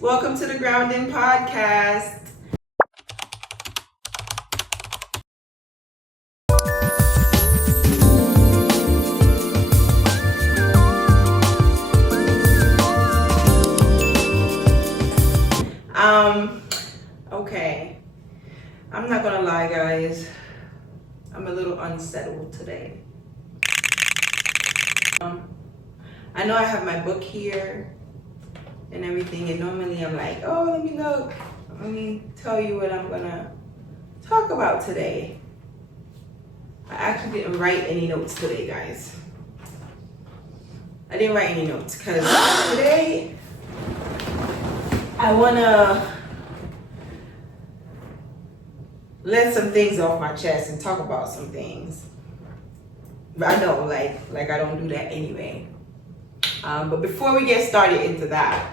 Welcome to the Grounding Podcast. Okay. I'm not gonna lie, guys. I'm a little unsettled today. I know I have my book here and everything, and normally I'm like, oh, let me look. Let me tell you what I'm gonna talk about today. I actually didn't write any notes today, guys. I didn't write any notes because today I wanna let some things off my chest and talk about some things. But I know, like I don't do that anyway. But before we get started into that,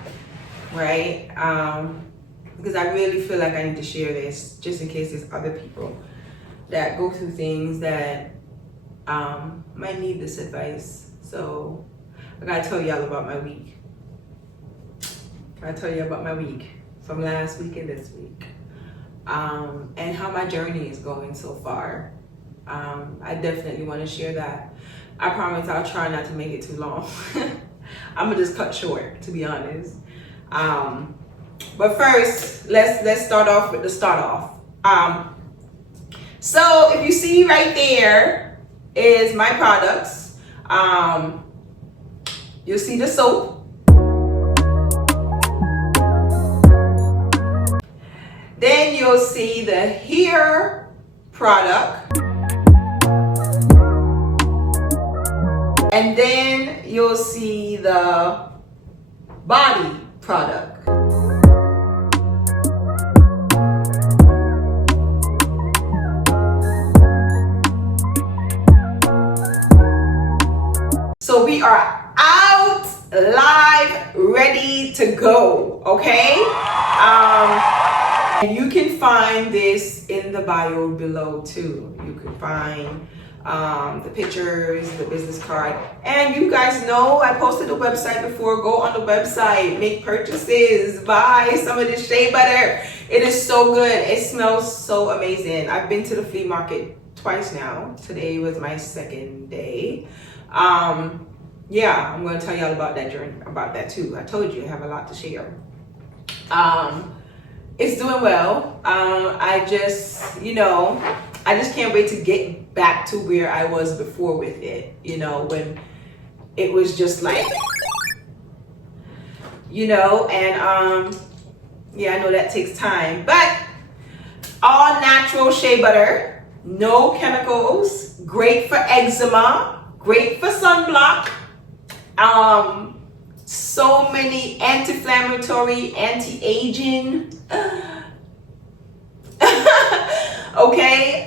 right? Because I really feel like I need to share this just in case there's other people that go through things that might need this advice. So I gotta tell y'all about my week. I tell you about my week from last week and this week, and how my journey is going so far. I definitely want to share that. I promise I'll try not to make it too long. I'm gonna just cut short, to be honest. But first, let's start off with the start off. So if you see right there is my products. You'll see the soap. Then you'll see the hair product. And then you'll see the body product. So we are out, live, ready to go, okay? And you can find this in the bio below too. You can find the pictures, the business card. And you guys know I posted the website before. Go on the website, make purchases, buy some of this shea butter. It is so good. It smells so amazing. I've been to the flea market twice now. Today was my second day. Yeah, I'm going to tell y'all about that journey, about that too. I told you I have a lot to share. It's doing well. I just can't wait to get back to where I was before with it, when it was just like, and yeah, I know that takes time, but all natural shea butter, no chemicals, great for eczema, great for sunblock, so many anti-inflammatory, anti-aging. Okay,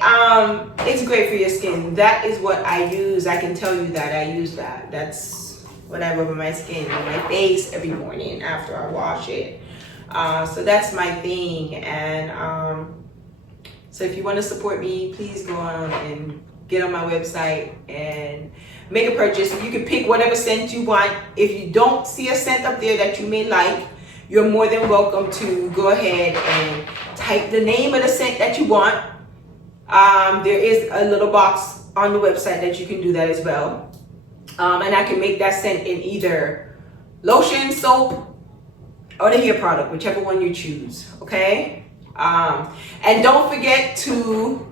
it's great for your skin. That is what I use. I can tell you that I use that. That's what I rub on my skin, on my face every morning after I wash it. So that's my thing. And so if you want to support me, please go on and get on my website and make a purchase. You can pick whatever scent you want. If you don't see a scent up there that you may like, you're more than welcome to go ahead and type the name of the scent that you want. There is a little box on the website that you can do that as well. And I can make that scent in either lotion, soap, or the hair product, whichever one you choose, okay? And don't forget to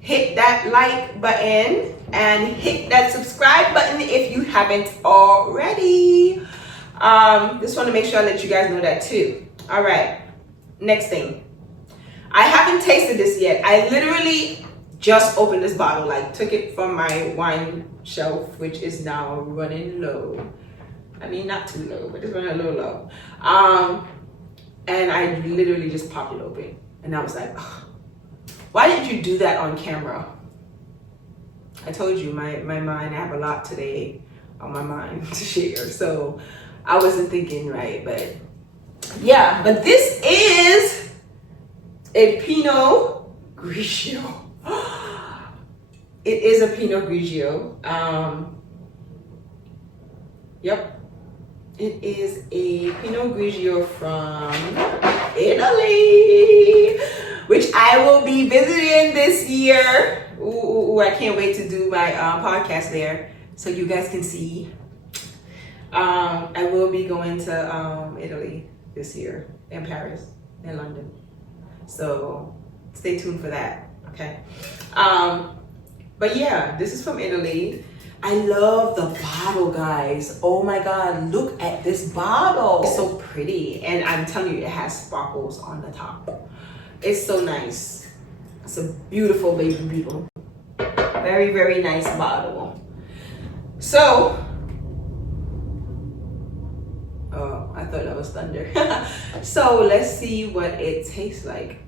hit that like button and hit that subscribe button if you haven't already. Just want to make sure I let you guys know that too. All right, next thing. I haven't tasted this yet. I literally just opened this bottle, took it from my wine shelf, which is now running low. I mean, not too low, but it's running a little low. And I literally just popped it open. And I was like, oh, why didn't you do that on camera? I told you, my mind, I have a lot today on my mind to share. So I wasn't thinking right, but yeah. But this is a Pinot Grigio. It is a Pinot Grigio. Yep. It is a Pinot Grigio from Italy, which I will be visiting this year. Ooh, I can't wait to do my podcast there so you guys can see. I will be going to Italy this year, and Paris, and London. So stay tuned for that, okay? But yeah, this is from Italy. I love the bottle, guys. Oh my God, look at this bottle. It's so pretty. And I'm telling you, it has sparkles on the top. It's so nice. It's a beautiful baby beetle. Very, very nice bottle. So, oh, I thought that was thunder. So let's see what it tastes like.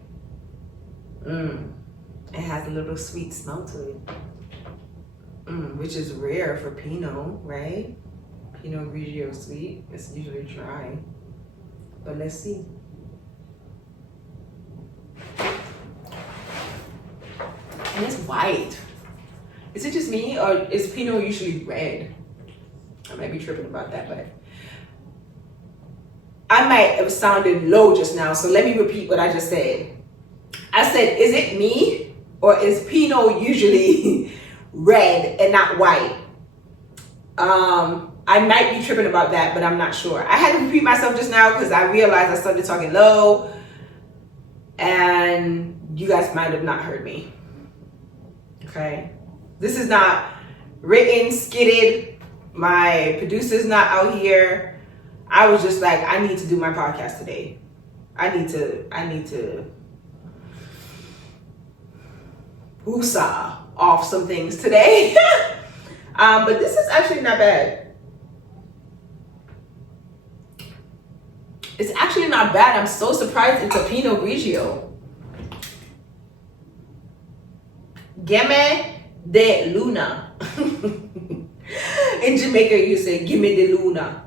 It has a little sweet smell to it. Which is rare for Pinot, right? Pinot Grigio sweet. It's usually dry. But let's see. And it's white. Is it just me, or is Pinot usually red? I might be tripping about that, but I might have sounded low just now, so let me repeat what I just said. I said, is it me, or is Pinot usually red and not white? I might be tripping about that, but I'm not sure. I had to repeat myself just now because I realized I started talking low and you guys might have not heard me. Okay. This is not written, skidded. My producer's not out here. I was just like, I need to do my podcast today. I need to woosah off some things today. But this is actually not bad. It's actually not bad. I'm so surprised it's a Pinot Grigio. Gimme de Luna. In Jamaica, you say, gimme de Luna.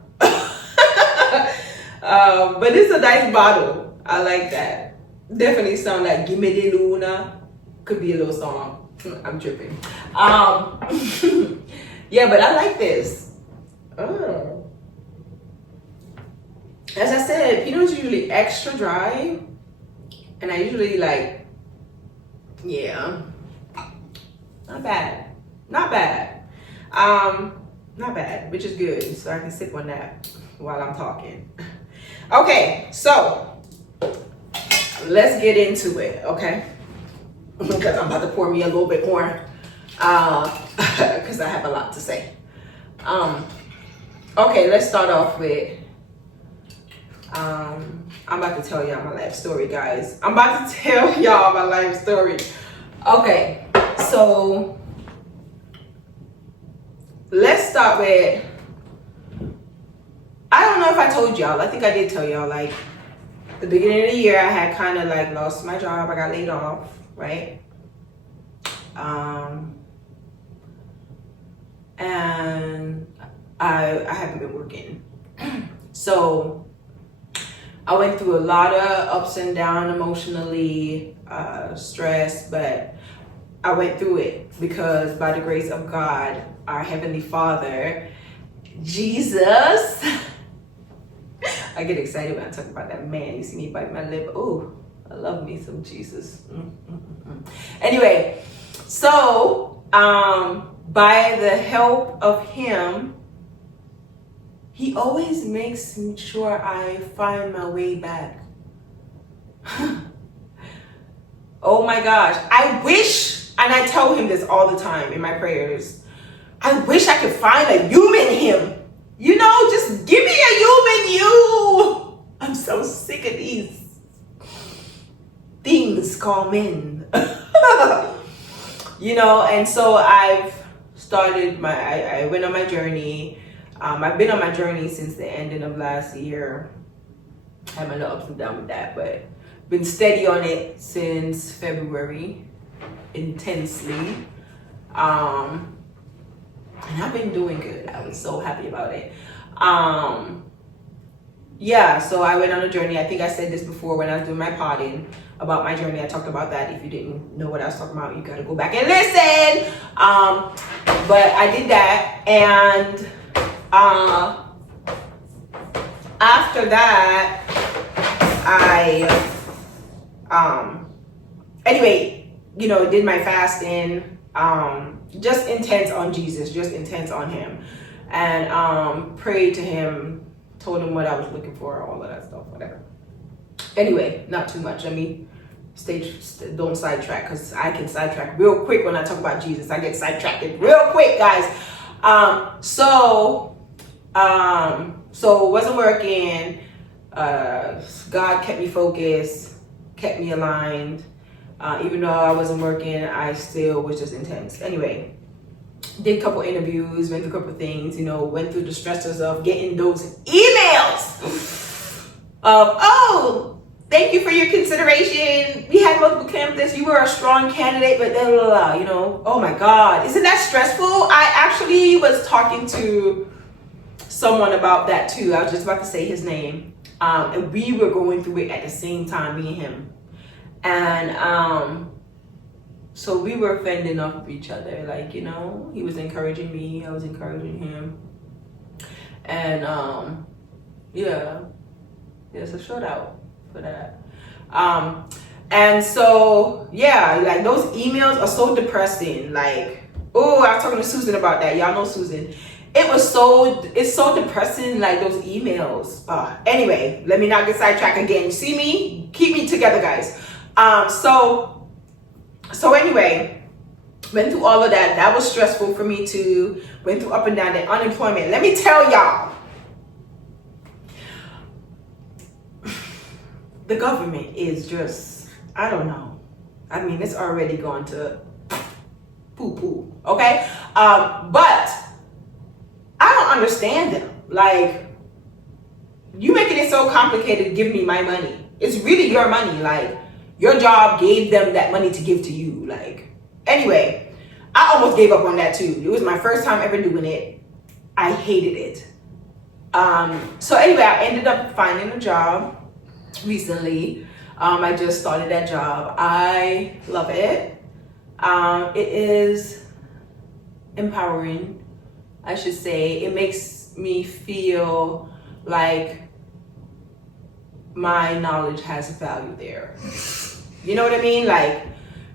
But it's a nice bottle. I like that. Definitely sound like gimme de Luna. Could be a little song. I'm tripping. Yeah, but I like this. Oh. As I said, Pinot's usually extra dry. And I usually like, yeah. Not bad. Not bad. Not bad, which is good. So I can sip on that while I'm talking. Okay, so let's get into it, okay? Because I'm about to pour me a little bit more. Because I have a lot to say. Okay, let's start off with I'm about to tell y'all my life story, guys. I'm about to tell y'all my life story. Okay, so let's start with, I don't know if I told y'all, I think I did tell y'all, like, the beginning of the year, I had kind of like lost my job. I got laid off, right? And I haven't been working. So I went through a lot of ups and downs emotionally, stress, but I went through it because by the grace of God, our Heavenly Father, Jesus, I get excited when I talk about that man. You see me bite my lip. Oh, I love me some Jesus. Anyway, so by the help of him, he always makes sure I find my way back. Oh my gosh. I wish, and I tell him this all the time in my prayers, I wish I could find a human him. You know, just give me a human you. I'm so sick of these things called men. You know, and so I've started I went on my journey. I've been on my journey since the ending of last year. I had my little ups and downs with that, but been steady on it since February, intensely. And I've been doing good. I was so happy about it. Yeah, so I went on a journey. I think I said this before when I was doing my podding about my journey. I talked about that. If you didn't know what I was talking about, you gotta go back and listen. But I did that, and After that, anyway, did my fasting, just intense on Jesus, just intense on him, and prayed to him, told him what I was looking for, all of that stuff, whatever. Anyway, not too much. Let me don't sidetrack, because I can sidetrack real quick when I talk about Jesus. I get sidetracked real quick, guys. So wasn't working. God kept me focused, kept me aligned. Even though I wasn't working, I still was just intense. Anyway, did a couple interviews, went through a couple things, went through the stresses of getting those emails of, oh, thank you for your consideration. We had multiple candidates. You were a strong candidate, but blah, blah, blah, oh my God, isn't that stressful? I actually was talking to someone about that too. I was just about to say his name. And we were going through it at the same time, me and him. And so we were fending off of each other. Like, he was encouraging me, I was encouraging him. And so shout out for that. And so like those emails are so depressing. Like, oh, I was talking to Susan about that. Y'all know Susan. It's so depressing, like those emails. Anyway, let me not get sidetracked again. See me? Keep me together, guys. So anyway, went through all of that. That was stressful for me too. Went through up and down the unemployment. Let me tell y'all, the government is just, I don't know. I mean, it's already gone to poo-poo, okay? But I don't understand them. Like, you making it so complicated, give me my money. It's really your money. Like, your job gave them that money to give to you. Like, anyway, I almost gave up on that too. It was my first time ever doing it. I hated it. So anyway, I ended up finding a job recently. I just started that job. I love it. It is empowering, I should say. It makes me feel like my knowledge has value there. You know what I mean? Like,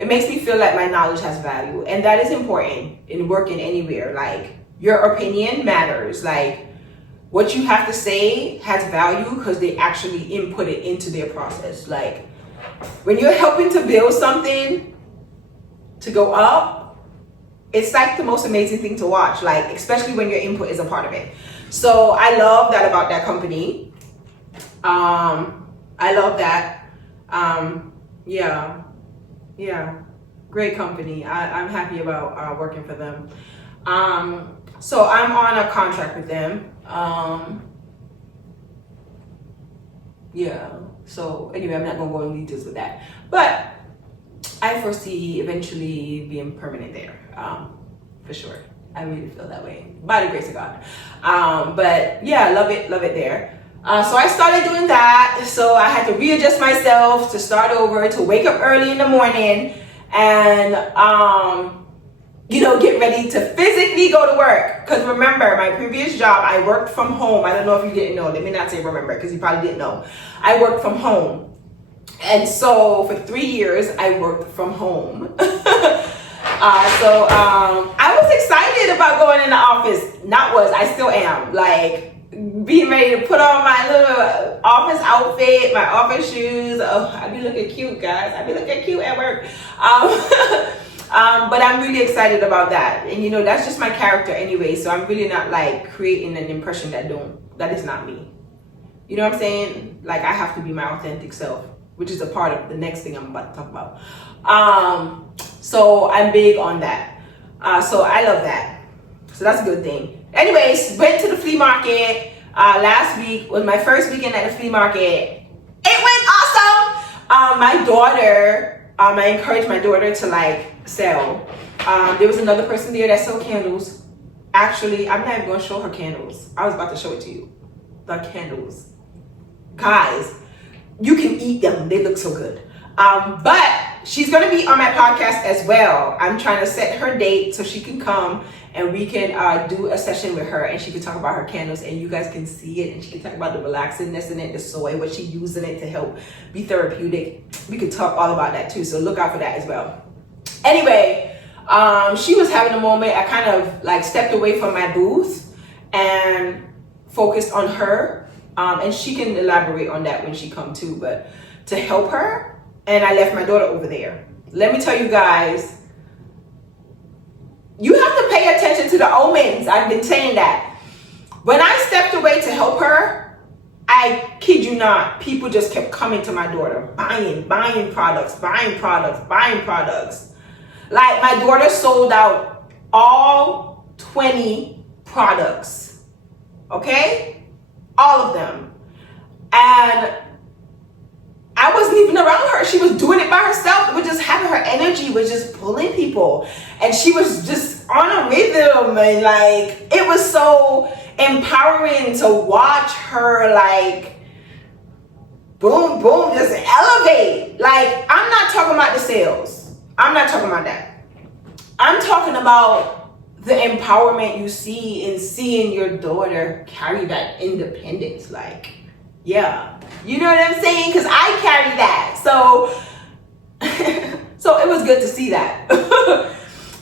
it makes me feel like my knowledge has value, and that is important in working anywhere. Like, your opinion matters. Like, what you have to say has value because they actually input it into their process. Like, when you're helping to build something to go up, it's like the most amazing thing to watch, like, especially when your input is a part of it. So I love that about that company. I love that. Yeah, great company. I'm happy about working for them. So I'm on a contract with them. So anyway, I'm not gonna go into details with that, but I foresee eventually being permanent there, for sure. I really feel that way, by the grace of God. But yeah, love it there. So I started doing that. So I had to readjust myself to start over, to wake up early in the morning and, get ready to physically go to work. Because remember, my previous job, I worked from home. I don't know if you didn't know. Let me not say remember, because you probably didn't know. I worked from home. And so for 3 years, I worked from home. I was excited about going in the office. I still am. Like, being ready to put on my little office outfit, my office shoes. Oh, I be looking cute, guys. I be looking cute at work. But I'm really excited about that. And that's just my character anyway. So I'm really not like creating an impression that is not me. You know what I'm saying? Like, I have to be my authentic self, which is a part of the next thing I'm about to talk about. So I'm big on that. So I love that. So that's a good thing. Anyways, went to the flea market. Last week was my first weekend at the flea market. It went awesome. My daughter, I encouraged my daughter to like sell. There was another person there that sold candles. Actually, I'm not even going to show her candles. I was about to show it to you. The candles. Guys, you can eat them. They look so good. But she's going to be on my podcast as well. I'm trying to set her date so she can come and we can do a session with her and she can talk about her candles and you guys can see it and she can talk about the relaxingness in it, the soy, what she using it to help be therapeutic. We could talk all about that too, so look out for that as well. Anyway, she was having a moment. I kind of like stepped away from my booth and focused on her, and she can elaborate on that when she come too, but to help her, and I left my daughter over there. Let me tell you guys, you have to pay attention to the omens. I've been saying that. When I stepped away to help her, I kid you not, people just kept coming to my daughter, buying products. Like my daughter sold out all 20 products, okay? All of them. And I wasn't even around her. She was doing it by herself. It was just having her energy was just pulling people. And she was just on a rhythm and like, it was so empowering to watch her like, boom, boom, just elevate. Like, I'm not talking about the sales. I'm not talking about that. I'm talking about the empowerment you see in seeing your daughter carry that independence. Like, yeah, you know what I'm saying? Because I carry that. So, so it was good to see that.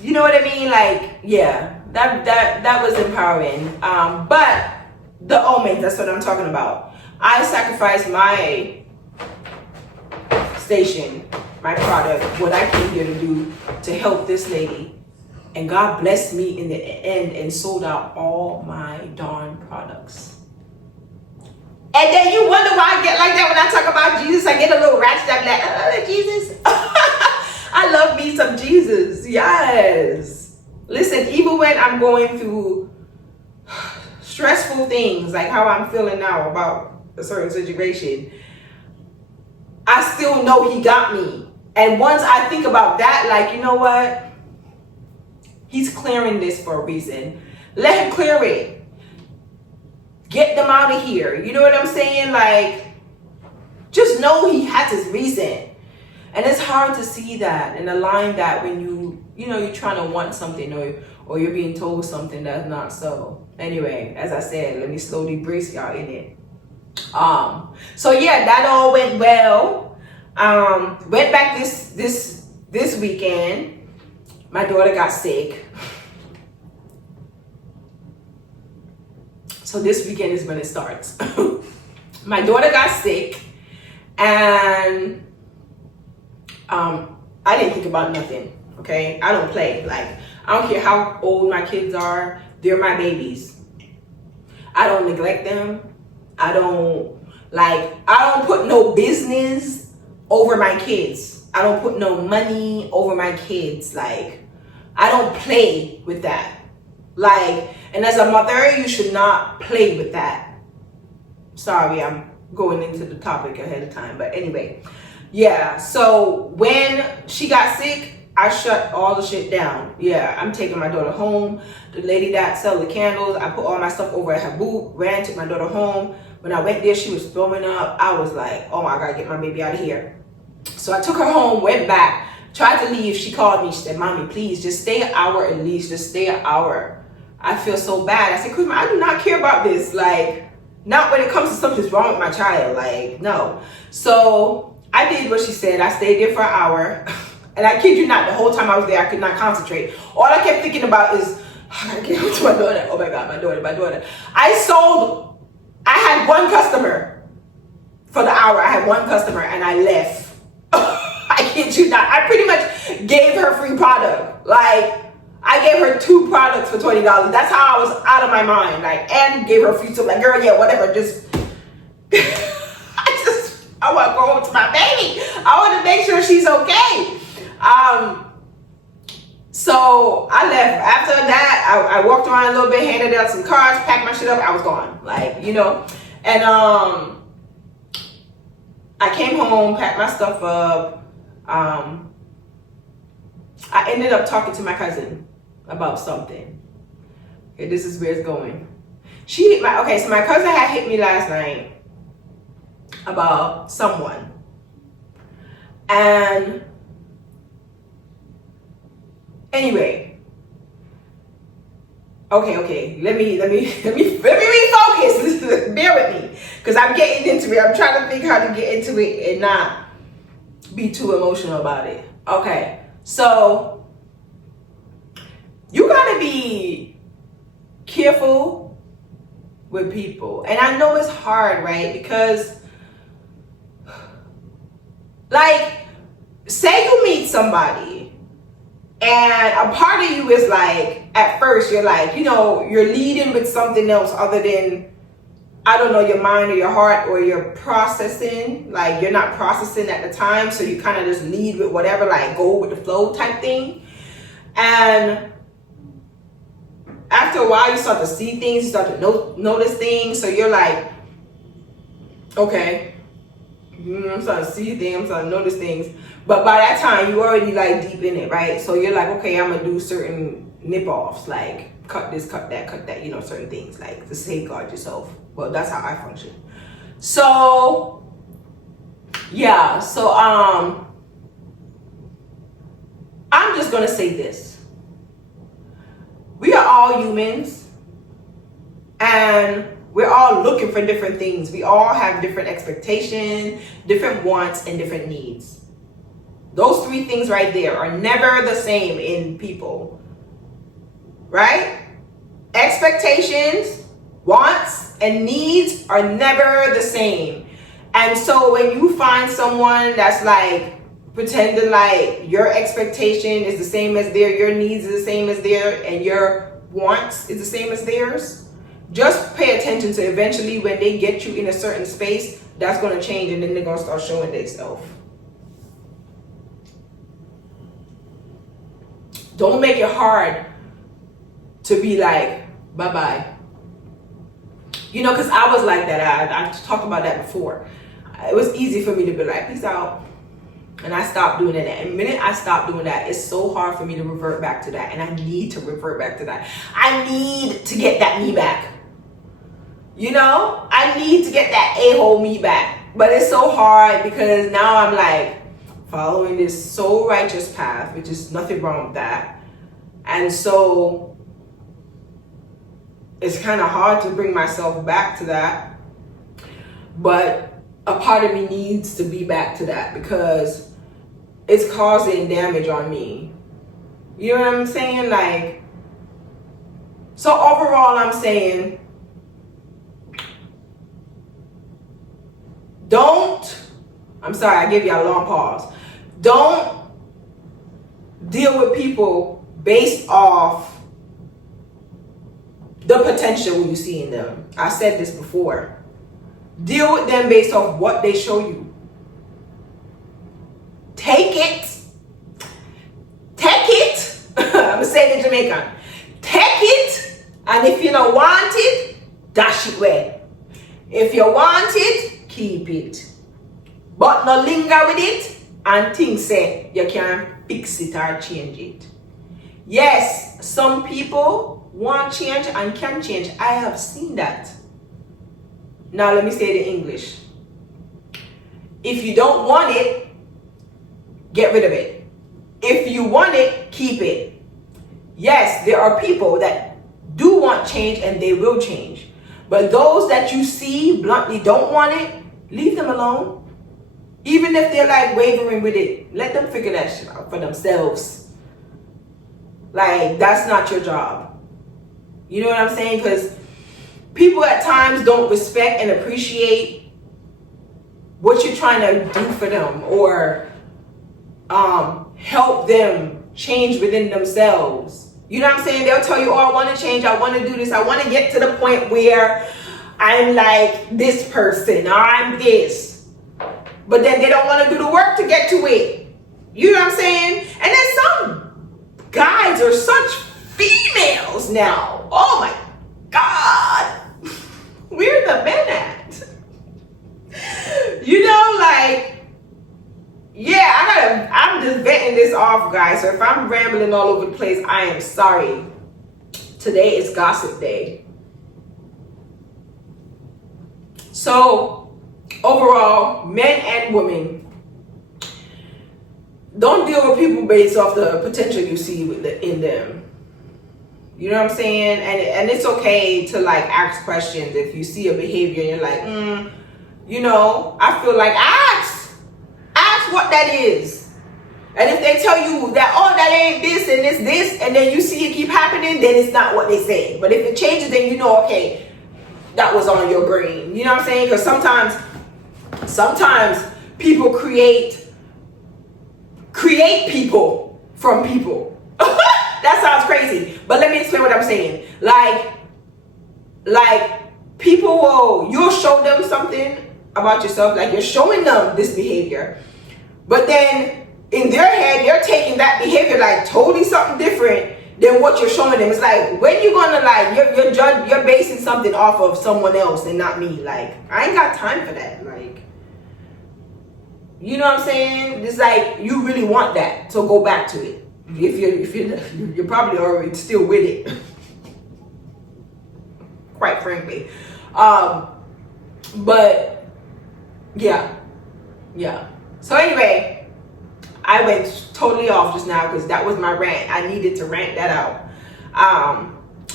You know what I mean? Like, yeah, that was empowering. But the omens, that's what I'm talking about. I sacrificed my station, my product, what I came here to do to help this lady. And God blessed me in the end and sold out all my darn products. And then you wonder why I get like that when I talk about Jesus. I get a little ratchet. I'm like, oh, Jesus. I love me some Jesus. Yes. Listen, even when I'm going through stressful things, like how I'm feeling now about a certain situation, I still know he got me. And once I think about that, like, you know what? He's clearing this for a reason. Let him clear it. Get them out of here. You know what I'm saying? Like, just know he has his reason. And it's hard to see that and align that when you're trying to want something or you're being told something that's not so. Anyway, as I said, let me slowly brace y'all in it. So yeah, that all went well. Went back this weekend. My daughter got sick. So this weekend is when it starts. My daughter got sick and I didn't think about nothing, okay? I don't play. Like, I don't care how old my kids are. They're my babies. I don't neglect them. I don't put no business over my kids. I don't put no money over my kids. Like, I don't play with that. Like, and as a mother, you should not play with that. Sorry, I'm going into the topic ahead of time. But anyway, yeah. So when she got sick, I shut all the shit down. Yeah, I'm taking my daughter home. The lady that sells the candles, I put all my stuff over at her booth, took my daughter home. When I went there, she was throwing up. I was like, oh, I gotta get my baby out of here. So I took her home, went back, tried to leave. She called me. She said, Mommy, please just stay an hour at least. Just stay an hour. I feel so bad. I said, Kuzma, I do not care about this. Like, not when it comes to something's wrong with my child. Like, no. So I did what she said. I stayed there for an hour. And I kid you not, the whole time I was there, I could not concentrate. All I kept thinking about is, I gotta get home to my daughter. Oh my God, my daughter. I had one customer for the hour. I had one customer and I left. I kid you not. I pretty much gave her free product. Like, I gave her 2 products for $20. That's how I was out of my mind. Like, and gave her free stuff. Like, girl, yeah, whatever. Just, I want to go home to my baby. I want to make sure she's okay. So I left. After that, I walked around a little bit, handed out some cards, packed my shit up. I was gone. Like, you know. And I came home, packed my stuff up. I ended up talking to my cousin about something. Okay, this is where it's going. So my cousin had hit me last night about someone. And Anyway, okay. Let me refocus. Bear with me, because I'm getting into it. I'm trying to think how to get into it and not be too emotional about it. Okay, so you gotta be careful with people, and I know it's hard, right? Because, like, say you meet somebody, and a part of you is like, at first, you're like, you're leading with something else other than, I don't know, your mind or your heart, or you're processing, like you're not processing at the time. So you kind of just lead with whatever, like go with the flow type thing. And after a while, you start to see things, you start to notice things. So you're like, okay, I'm starting to see things, I'm starting to notice things. But by that time, you already like deep in it, right? So you're like, okay, I'm gonna do certain nip offs, like cut this, cut that, certain things, like to safeguard yourself. Well, that's how I function. So yeah, so I'm just gonna say this. We are all humans, and we're all looking for different things. We all have different expectations, different wants, and different needs. Those three things right there are never the same in people, right? Expectations, wants, and needs are never the same. And so when you find someone that's like pretending like your expectation is the same as theirs, your needs is the same as theirs, and your wants is the same as theirs, just pay attention to eventually when they get you in a certain space, that's going to change, and then they're going to start showing themselves. Don't make it hard to be like, bye-bye. Because I was like that. I talked about that before. It was easy for me to be like, peace out. And I stopped doing that. And the minute I stopped doing that, it's so hard for me to revert back to that. And I need to revert back to that. I need to get that me back. I need to get that a-hole me back. But it's so hard because now I'm like following this so righteous path, which is nothing wrong with that. And so it's kind of hard to bring myself back to that. But a part of me needs to be back to that because it's causing damage on me. You know what I'm saying? Like, so overall, I'm saying, I'm sorry, I gave you a long pause. Don't deal with people based off the potential you see in them. I said this before. Deal with them based off what they show you. Take it. I'm gonna say it in Jamaican. Take it, and if you don't want it, dash it away. If you want it, keep it. But no linger with it and think say you can fix it or change it. Yes, some people want change and can change. I have seen that. Now let me say it in English. If you don't want it, get rid of it. If you want it, keep it. Yes, there are people that do want change and they will change. But those that you see bluntly don't want it, leave them alone. Even if they're like wavering with it, let them figure that shit out for themselves. Like, that's not your job. You know what I'm saying? Because people at times don't respect and appreciate what you're trying to do for them or help them change within themselves. You know what I'm saying? They'll tell you, oh, I want to change. I want to do this. I want to get to the point where I'm like this person or I'm this. But then they don't want to do the work to get to it. You know what I'm saying? And then some guys are such females now. Oh my God. Where the men at? Like, yeah, I'm just venting this off, guys. So if I'm rambling all over the place, I am sorry. Today is gossip day. So overall, men and women, don't deal with people based off the potential you see in them. You know what I'm saying? And it's okay to like ask questions if you see a behavior and you're like, you know, I feel like ask what that is. And if they tell you that, oh, that ain't this and this, and then you see it keep happening, then it's not what they say. But if it changes, then you know, okay, that was on your brain. You know what I'm saying? Because sometimes people create people from people. That sounds crazy, but let me explain what I'm saying. Like people you'll show them something about yourself, like you're showing them this behavior, but then in their head, they're taking that behavior like totally something different than what you're showing them. It's like, when you gonna like, you're basing something off of someone else and not me. Like, I ain't got time for that. Like, you know what I'm saying? It's like, you really want that, so go back to it. If you're probably already still with it, quite frankly. But yeah. So anyway, I went totally off just now because that was my rant. I needed to rant that out.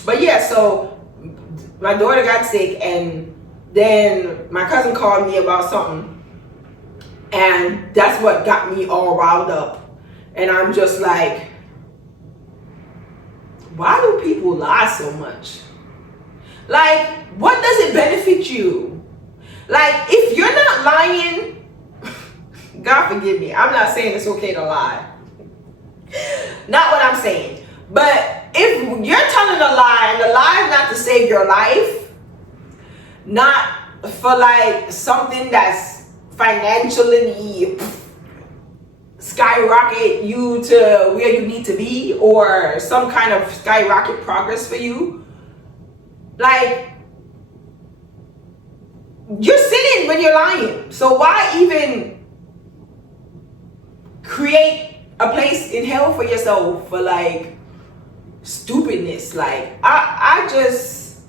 But yeah, so my daughter got sick, and then my cousin called me about something, and that's what got me all riled up. And I'm just like, why do people lie so much? Like, what does it benefit you? Like, if you're not lying, God forgive me, I'm not saying it's okay to lie. Not what I'm saying. But if you're telling a lie, and the lie is not to save your life, not for like something that's financially skyrocket you to where you need to be, or some kind of skyrocket progress for you, like, you're sinning when you're lying. So why even create a place in hell for yourself for like stupidness? Like, I just,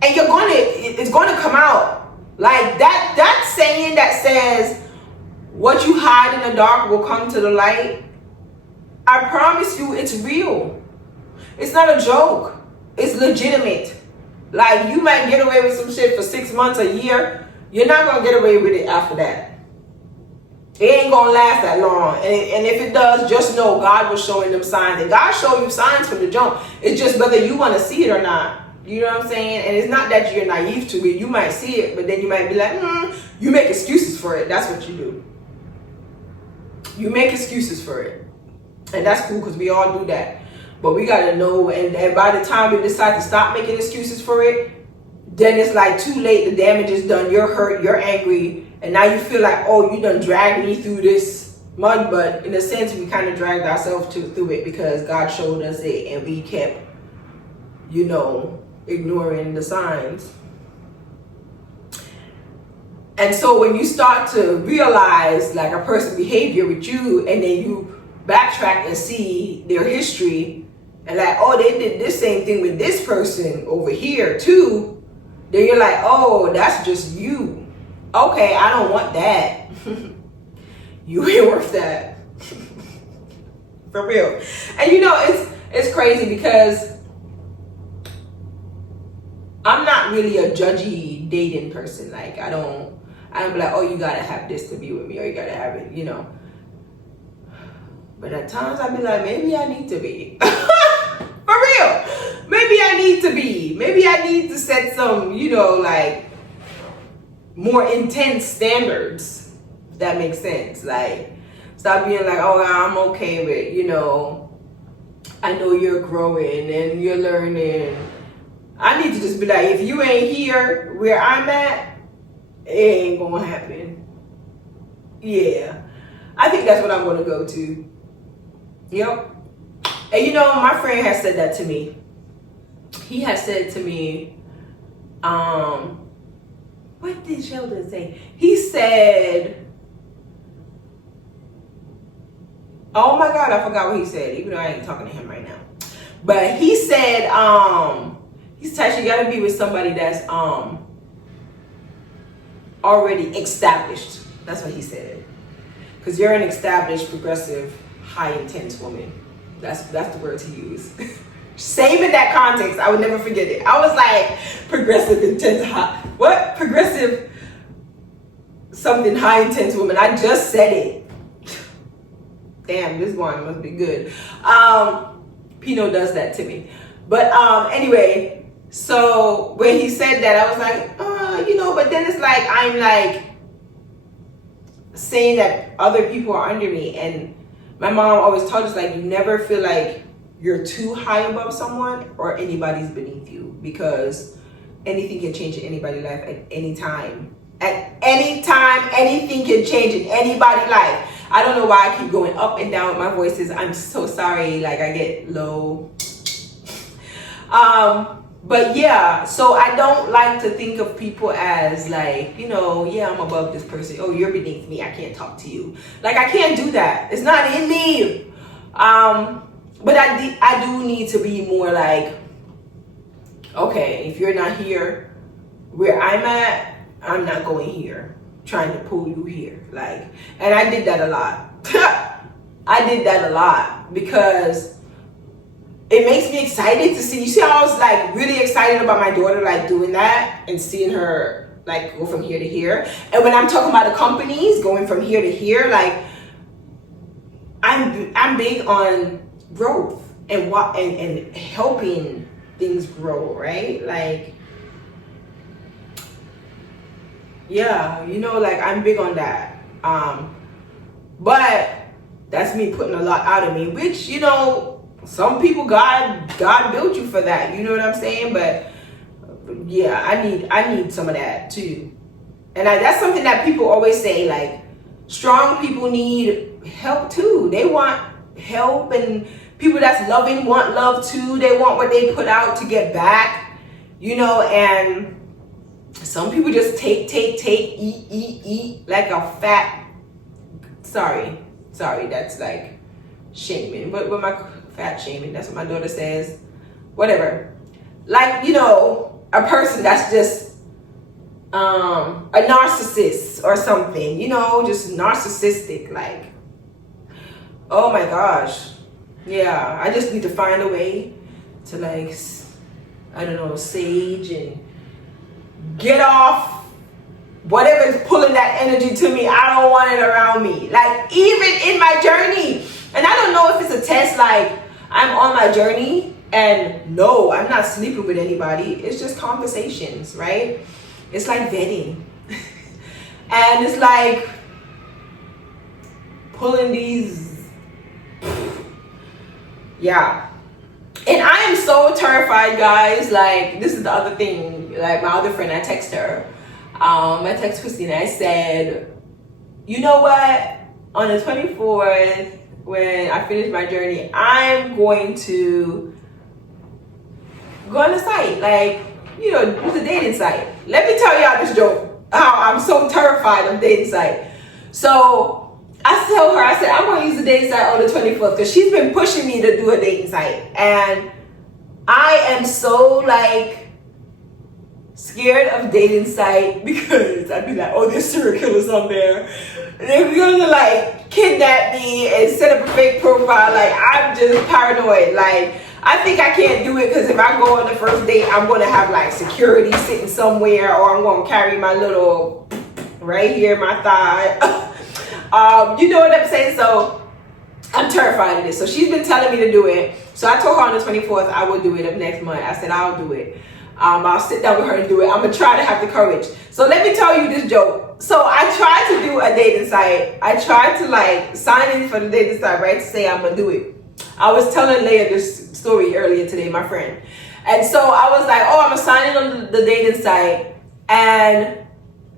and it's gonna come out. Like that saying that says, what you hide in the dark will come to the light. I promise you, it's real. It's not a joke. It's legitimate. Like, you might get away with some shit for 6 months, a year. You're not gonna get away with it after that. It ain't gonna last that long. And if it does, just know God was showing them signs. And God showed you signs from the jump. It's just whether you want to see it or not. You know what I'm saying? And it's not that you're naive to it. You might see it, but then you might be like, you make excuses for it. That's what you do. You make excuses for it. And that's cool, because we all do that. But we got to know, and by the time we decide to stop making excuses for it, then it's like too late. The damage is done. You're hurt. You're angry. And now you feel like, oh, you done dragged me through this mud. But in a sense, we kind of dragged ourselves through it because God showed us it, and we kept, ignoring the signs. And so when you start to realize like a person's behavior with you, and then you backtrack and see their history, and like, oh, they did this same thing with this person over here too, then you're like, oh, that's just you. Okay, I don't want that. You ain't worth that. For real. And it's crazy because I'm not really a judgy dating person. Like, I don't be like, oh, you gotta have this to be with me, or you gotta have it, But at times I be like, maybe I need to be. For real. Maybe I need to be. Maybe I need to set some, like more intense standards. If that makes sense. Like, stop being like, oh, I'm okay with, I know you're growing and you're learning. I need to just be like, if you ain't here where I'm at, it ain't gonna happen. Yeah. I think that's what I'm gonna go to. Yep. And my friend has said that to me. He has said to me, what did Sheldon say? He said, oh my God, I forgot what he said, even though I ain't talking to him right now. But he said, he's Tasha, you gotta be with somebody that's already established. That's what he said. because you're an established, progressive, high intense woman. That's the word to use. Same in that context. I would never forget it. I was like, progressive, intense, high. What? Progressive, something high intense woman. I just said it. Damn, this one must be good. Pinot does that to me. But anyway, so when he said that, I was like, but then it's like, I'm like saying that other people are under me. And my mom always told us, like, you never feel like you're too high above someone or anybody's beneath you, because anything can change in anybody's life at any time. At any time, anything can change in anybody's life. I don't know why I keep going up and down with my voices. I'm so sorry. Like, I get low. But yeah, so I don't like to think of people as like, I'm above this person. Oh, you're beneath me. I can't talk to you. Like, I can't do that. It's not in me. But I do need to be more like, okay, if you're not here where I'm at, I'm not going here, trying to pull you here. Like, and I did that a lot. I did that a lot because it makes me excited to see. You see how I was like really excited about my daughter like doing that and seeing her like go from here to here. And when I'm talking about the companies going from here to here, like I'm big on growth and helping things grow, right? Like, yeah, like I'm big on that. But that's me putting a lot out of me, which, some people, God built you for that. You know what I'm saying? But yeah, I need some of that too. And that's something that people always say, like, strong people need help too. They want help, and people that's loving want love too. They want what they put out to get back, and some people just take, eat like a fat, sorry, that's like shaming. But my fat shaming, that's what my daughter says. Whatever. Like, a person that's just a narcissist or something, just narcissistic, like, oh my gosh. Yeah, I just need to find a way to, like, I don't know, sage and get off whatever is pulling that energy to me. I don't want it around me. Like, even in my journey. And I don't know if it's a test, like, I'm on my journey and no, I'm not sleeping with anybody. It's just conversations, right? It's like vetting. And it's like pulling these, yeah. And I am so terrified, guys. Like, this is the other thing. Like, my other friend, I text her. I text Christina. I said, you know what? On the 24th, when I finish my journey, I'm going to go on the site. Like, it's a dating site. Let me tell y'all this joke. How I'm so terrified of dating site. So I told her, I said, I'm going to use the dating site on the 24th because she's been pushing me to do a dating site. And I am so, like, scared of dating site because I'd be like, oh, there's serial killers on there. They're gonna, like, kidnap me and set up a fake profile. Like, I'm just paranoid. Like, I think I can't do it because if I go on the first date, I'm going to have, like, security sitting somewhere, or I'm going to carry my little, right here, my thigh. You know what I'm saying? So I'm terrified of this. So she's been telling me to do it. So I told her on the 24th I would do it of next month. I said, I'll do it. I'll sit down with her and do it. I'm going to try to have the courage. So let me tell you this joke. So I tried to do a dating site. I tried to, like, sign in for the dating site, right? To say I'm going to do it. I was telling Leah this story earlier today, my friend. And so I was like, oh, I'm going to sign in on the dating site. And,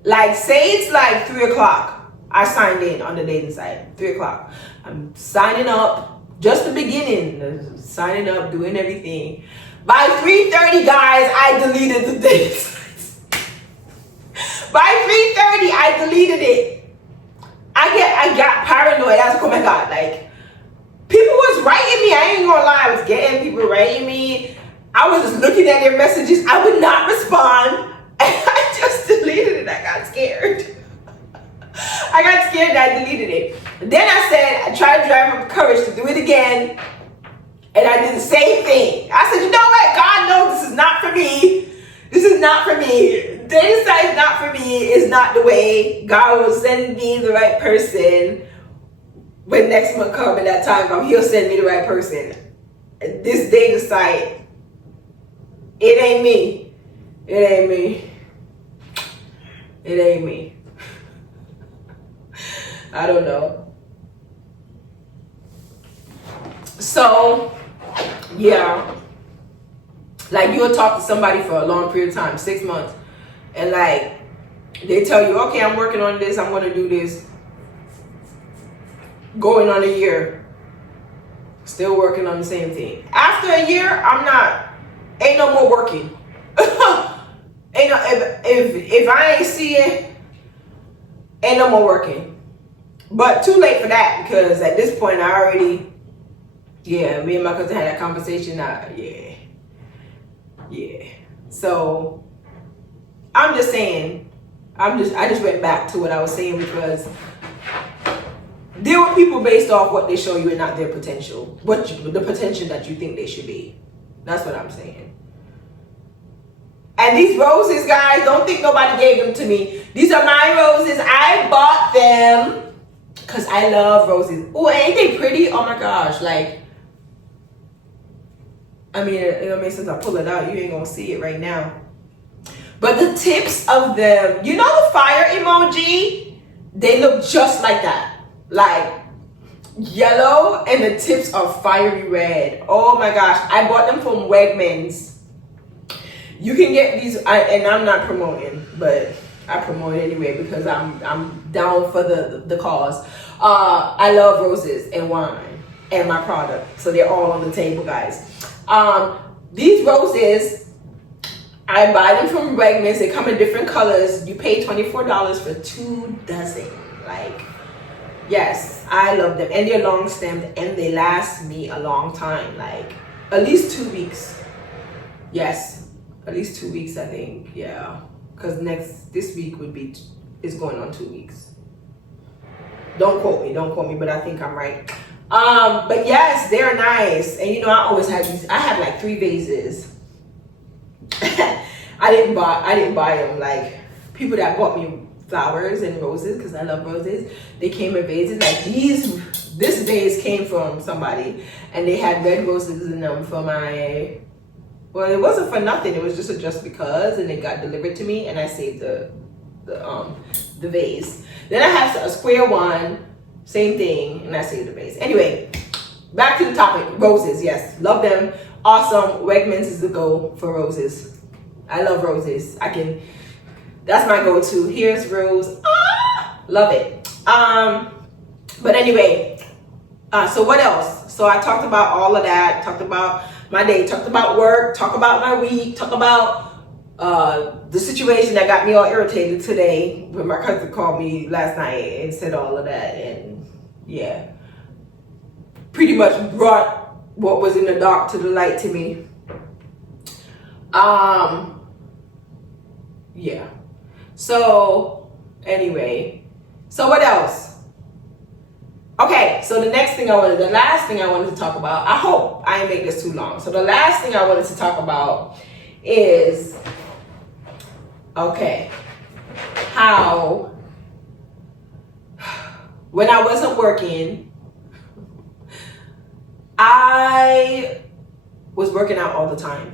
like, say it's like 3 o'clock. I signed in on the dating site, 3 o'clock. I'm signing up, just the beginning, signing up, doing everything. By 3:30, guys, I deleted the dating site. By 3:30, I deleted it. I got paranoid. I was like, oh my God, like, people was writing me. I ain't gonna lie, I was getting people writing me. I was just looking at their messages. I would not respond. And I just deleted it. I got scared. I got scared and I deleted it. Then I tried to drive up courage to do it again. And I did the same thing. I said, you know what? God knows this is not for me. This is not for me. Dating site is not for me. It's not the way. God will send me the right person. When next month comes and that time comes, he'll send me the right person. This dating site, it ain't me. It ain't me. It ain't me. I don't know. So, yeah. Like, you'll talk to somebody for a long period of time, 6 months. And like, they tell you, okay, I'm working on this. I'm going to do this. Going on a year. Still working on the same thing. After a year, ain't no more working. Ain't no, if I ain't see it, ain't no more working. But too late for that, because at this point I already, me and my cousin had that conversation. So I'm just saying, I just went back to what I was saying, because deal with people based off what they show you and not their potential. The potential that you think they should be. That's what I'm saying. And these roses, guys, don't think nobody gave them to me. These are my roses. I bought them because I love roses. Oh, ain't they pretty? Oh my gosh. Like, I mean, since I pull it out, you ain't gonna see it right now. But the tips of them, you know the fire emoji? They look just like that. Like yellow, and the tips are fiery red. Oh my gosh. I bought them from Wegmans. You can get these, and I'm not promoting, but I promote it anyway because I'm down for the cause. I love roses and wine and my product. So they're all on the table, guys. These roses, I buy them from Wegmans. They come in different colors. You pay $24 for 2 dozen. Like, yes, I love them. And they're long stemmed and they last me a long time. Like, at least 2 weeks. Yes, at least 2 weeks, I think. Yeah, because this week is going on 2 weeks. Don't quote me, but I think I'm right. But yes, they're nice. And I always have these. I have like 3 vases. I didn't buy them. Like, people that bought me flowers and roses, because I love roses, they came in vases. Like this vase came from somebody, and they had red roses in them for my, well, it wasn't for nothing, it was just because, and it got delivered to me, and I saved the vase. Then I have a square one, same thing, and I saved the vase. Anyway, back to the topic. Roses, yes, love them. Awesome. Wegmans is the go for roses. I love roses. That's my go-to. Here's rose. Love it. But anyway, so what else? So I talked about all of that, talked about my day, talked about work, talked about my week, talked about the situation that got me all irritated today when my cousin called me last night and said all of that. And yeah, pretty much brought what was in the dark to the light to me. Yeah. So anyway, so what else? Okay, so the last thing I wanted to talk about, I hope I didn't make this too long. So the last thing I wanted to talk about is, okay, how when I wasn't working, I was working out all the time.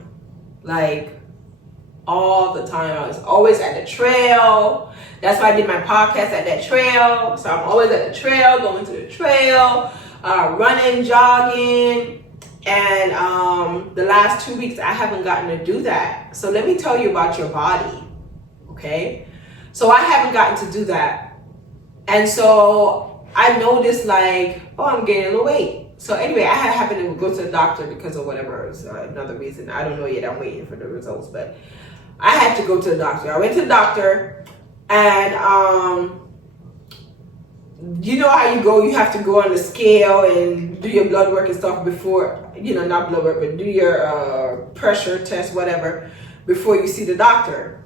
Like, all the time. I was always at the trail. That's why I did my podcast at that trail. So I'm always at the trail, going to the trail, running, jogging. And the last 2 weeks, I haven't gotten to do that. So let me tell you about your body, okay? So I haven't gotten to do that. And so I noticed like, oh, I'm gaining a little weight. So anyway, I happened to go to the doctor because of whatever. It's another reason. I don't know yet. I'm waiting for the results. But I had to go to the doctor. I went to the doctor, and you know how you go, you have to go on the scale and do your blood work and stuff before, not blood work, but do your pressure test, whatever, before you see the doctor.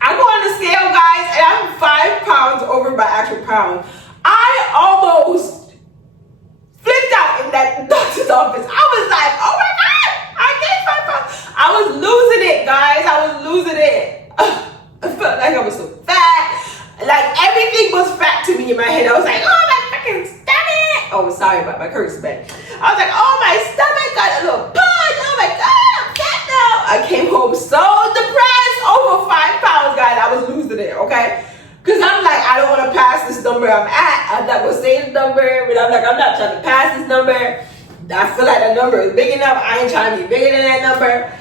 I go on the scale, guys, and I'm 5 pounds over my actual pound. I almost flipped out in that doctor's office. I was like, oh my God, I gained 5 pounds. I was losing it, guys. I was losing it. I felt like I was so fat. Like everything was fat to me in my head. I was like, oh my fucking stomach. Oh, sorry about my curse, but I was like, oh my stomach got a little punch. Oh my God, I'm fat now. I came home so depressed, over 5 pounds, guys. I was losing it, okay? Because I'm like, I don't want to pass this number I'm at. I'm not going to say the number, but I'm like, I'm not trying to pass this number. I feel like that number is big enough. I ain't trying to be bigger than that number.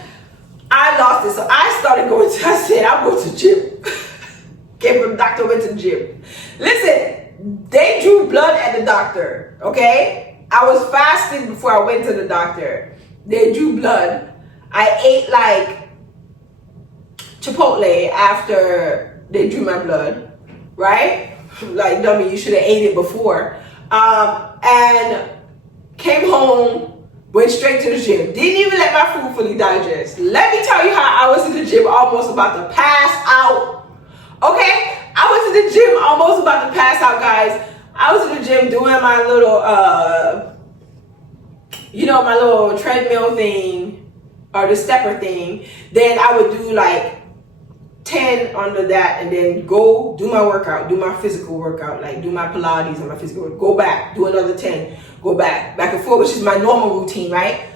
I lost it. So I started going to, I said, I'll go to the gym. Came from the doctor, went to the gym. Listen, they drew blood at the doctor, okay? I was fasting before I went to the doctor. They drew blood. I ate like Chipotle after they drew my blood. Right? Like, dummy, you should have ate it before. And came home, went straight to the gym. Didn't even let my food fully digest. Let me tell you how I was in the gym almost about to pass out. Okay? I was in the gym almost about to pass out, guys. I was in the gym doing my little, my little treadmill thing or the stepper thing. Then I would do like 10 under that and then go do my workout, do my physical workout, like do my Pilates and my physical work, go back, do another 10, go back and forth, which is my normal routine, right?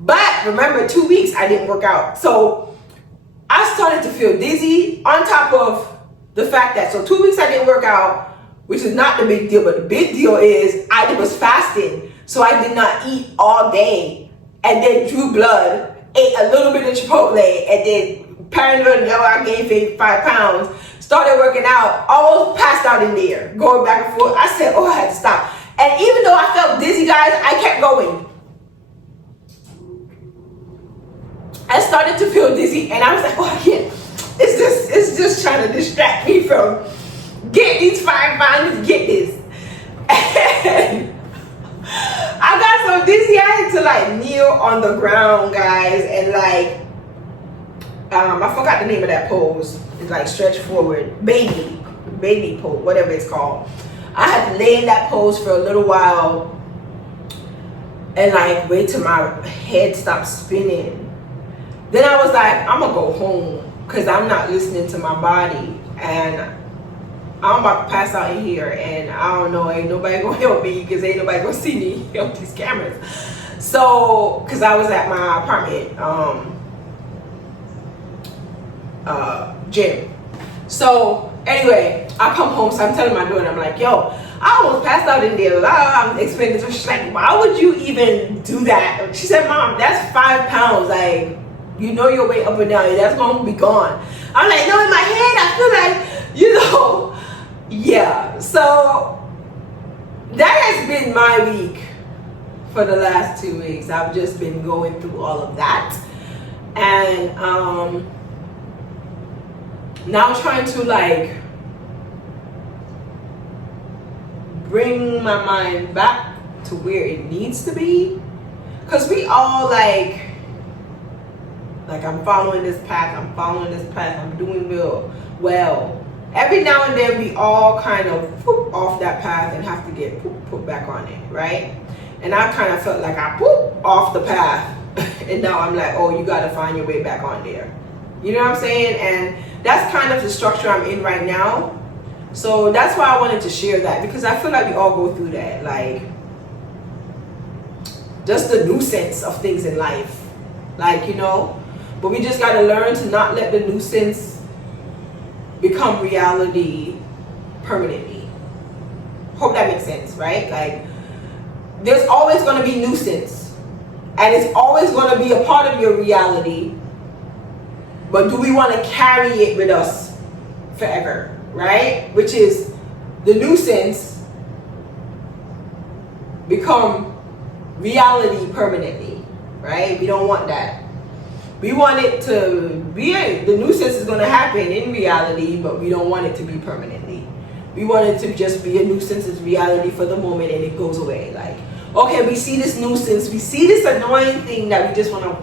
But remember, 2 weeks I didn't work out. So I started to feel dizzy on top of the fact that, so 2 weeks I didn't work out, which is not the big deal, but the big deal is I was fasting. So I did not eat all day and then drew blood, ate a little bit of Chipotle and then paranoid, I gained 5 pounds, started working out, almost passed out in there, going back and forth. I said, oh, I had to stop. And even though I felt dizzy, guys, I kept going. I started to feel dizzy and I was like, oh, I can't. It's just trying to distract me from getting these 5 pounds, get this. And I got so dizzy, I had to like kneel on the ground, guys, and like, I forgot the name of that pose. It's like stretch forward, baby pose, whatever it's called. I had to lay in that pose for a little while and like wait till my head stopped spinning. Then I was like, I'm gonna go home because I'm not listening to my body and I'm about to pass out in here and I don't know, ain't nobody gonna help me because ain't nobody gonna see me on these cameras. So, because I was at my apartment, gym. So anyway, I come home, so I'm telling my daughter, I'm like, yo, I almost passed out in there. I'm explaining to her, she's like, why would you even do that? She said, Mom, that's 5 pounds. Like, you know your way up and down, that's gonna be gone. I'm like, no, in my head, I feel like, yeah. So that has been my week for the last 2 weeks. I've just been going through all of that. And now trying to like bring my mind back to where it needs to be, because we all like I'm following this path, I'm doing well. Every now and then we all kind of poop off that path and have to get put back on it, right? And I kind of felt like I pooped off the path and now I'm like, oh, you got to find your way back on there. You know what I'm saying? And that's kind of the structure I'm in right now. So that's why I wanted to share that, because I feel like we all go through that, like just the nuisance of things in life, like, but we just got to learn to not let the nuisance become reality permanently. Hope that makes sense, right? Like, there's always going to be nuisance and it's always going to be a part of your reality, but do we want to carry it with us forever, right? Which is the nuisance become reality permanently, right? We don't want that. We want it to be, the nuisance is going to happen in reality, but we don't want it to be permanently. We want it to just be a nuisance, it's reality for the moment, and it goes away. Like, okay, we see this nuisance, we see this annoying thing that we just want to,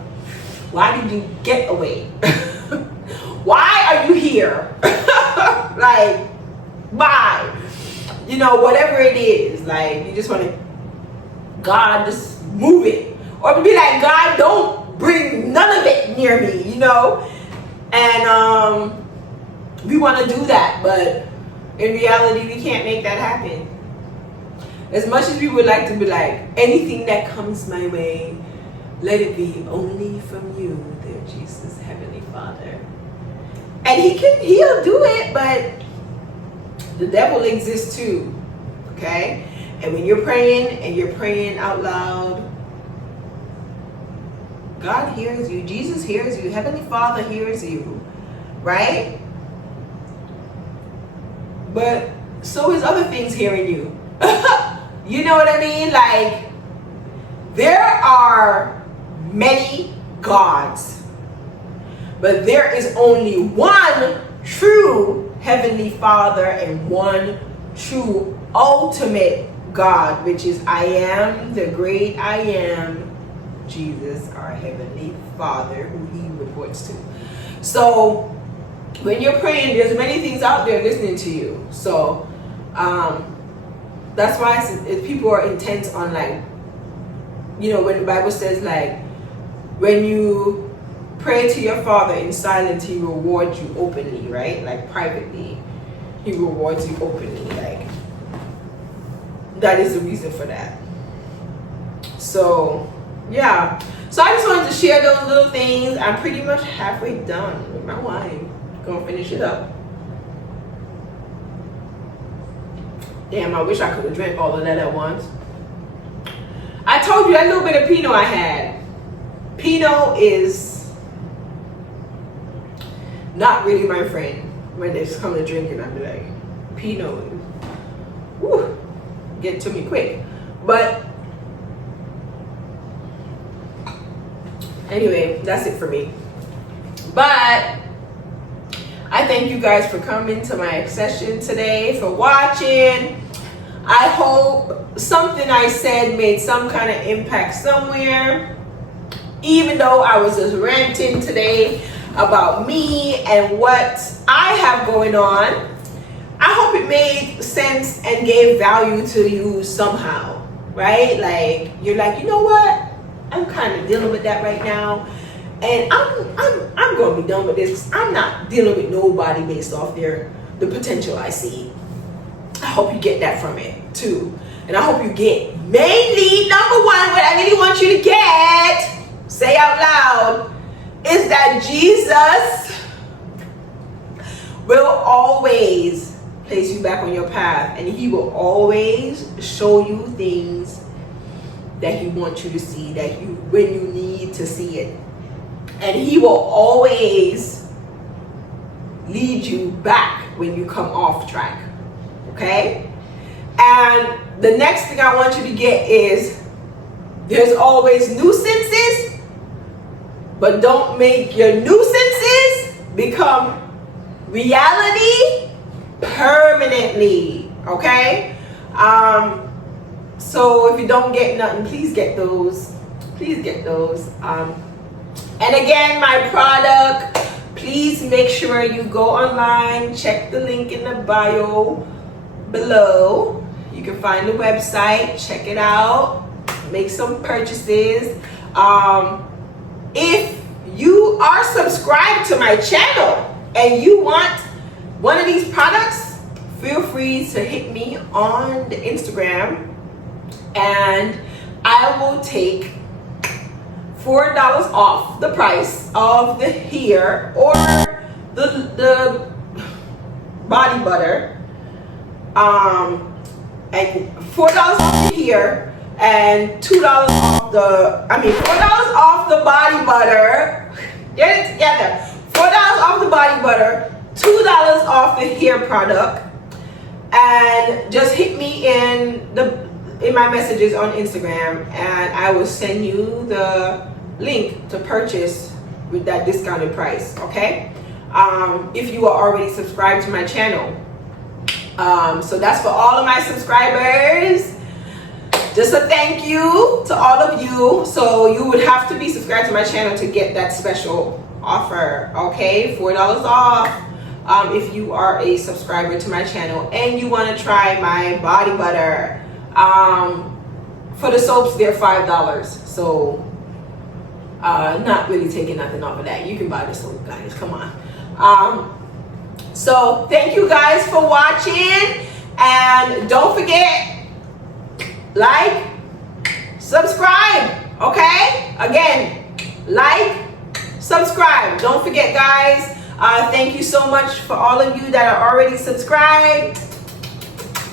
why did you get away? Why are you here? Like, why? you know, whatever it is, like you just want to, God, just move it, or be like, God, don't bring none of it near me, you know. And we want to do that, but in reality, we can't make that happen. As much as we would like to be like, anything that comes my way, let it be only from you, dear Jesus, Heavenly Father. And he'll do it, but the devil exists too, okay? And when you're praying and you're praying out loud, God hears you, Jesus hears you, Heavenly Father hears you, right? But so is other things hearing you. You know what I mean? Like, there are many gods, but there is only one true Heavenly Father and one true ultimate God, which is I am, the great I am, Jesus, our Heavenly Father, who he reports to. So when you're praying, there's many things out there listening to you. So that's why if people are intent on, like, you know, when the Bible says, like, when you pray to your Father in silence, he rewards you openly, right? Like privately, he rewards you openly. Like, that is the reason for that. So yeah, so I just wanted to share those little things. I'm pretty much halfway done with my wine. Gonna finish it up. Damn, I wish I could have drank all of that at once. I told you that little bit of Pinot I had. Pinot is not really my friend when it's come to drinking. I'd be like, Pinot, whew, get to me quick. But anyway, that's it for me. But I thank you guys for coming to my session today, for watching. I hope something I said made some kind of impact somewhere. Even though I was just ranting today about me and what I have going on, I hope it made sense and gave value to you somehow, right? Like, you're like, you know what? I'm kind of dealing with that right now. And I'm going to be done with this. I'm not dealing with nobody based off the potential I see. I hope you get that from it too. And I hope you get mainly number one, what I really want you to get, say out loud, is that Jesus will always place you back on your path, and he will always show you things that he wants you to see, that you, when you need to see it. And he will always lead you back when you come off track. Okay? And the next thing I want you to get is, there's always nuisances, but don't make your nuisances become reality permanently. Okay? So if you don't get nothing, please get those. Please get those. And again, my product, please make sure you go online, check the link in the bio below. You can find the website, check it out, make some purchases. If you are subscribed to my channel and you want one of these products, feel free to hit me on the Instagram and I will take $4 off the price of the hair or the body butter, and $4 off the hair and $2 off $4 off the body butter. Get it together. $4 off the body butter, $2 off the hair product, and just hit me in my messages on Instagram, and I will send you the link to purchase with that discounted price. Okay? If you are already subscribed to my channel. So that's for all of my subscribers. Just a thank you to all of you. So you would have to be subscribed to my channel to get that special offer. Okay? $4 off. if you are a subscriber to my channel and you want to try my body butter. For the soaps, they're $5. So not really taking nothing off of that. You can buy the soap, guys. Come on. So thank you guys for watching, and don't forget, like, subscribe. Okay, again, like, subscribe. Don't forget, guys. Thank you so much for all of you that are already subscribed.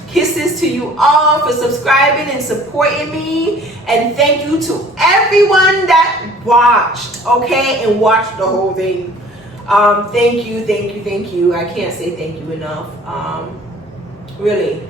Kisses to you all for subscribing and supporting me. And thank you to everyone that watched, okay, and watched the whole thing. Thank you. I can't say thank you enough. Really.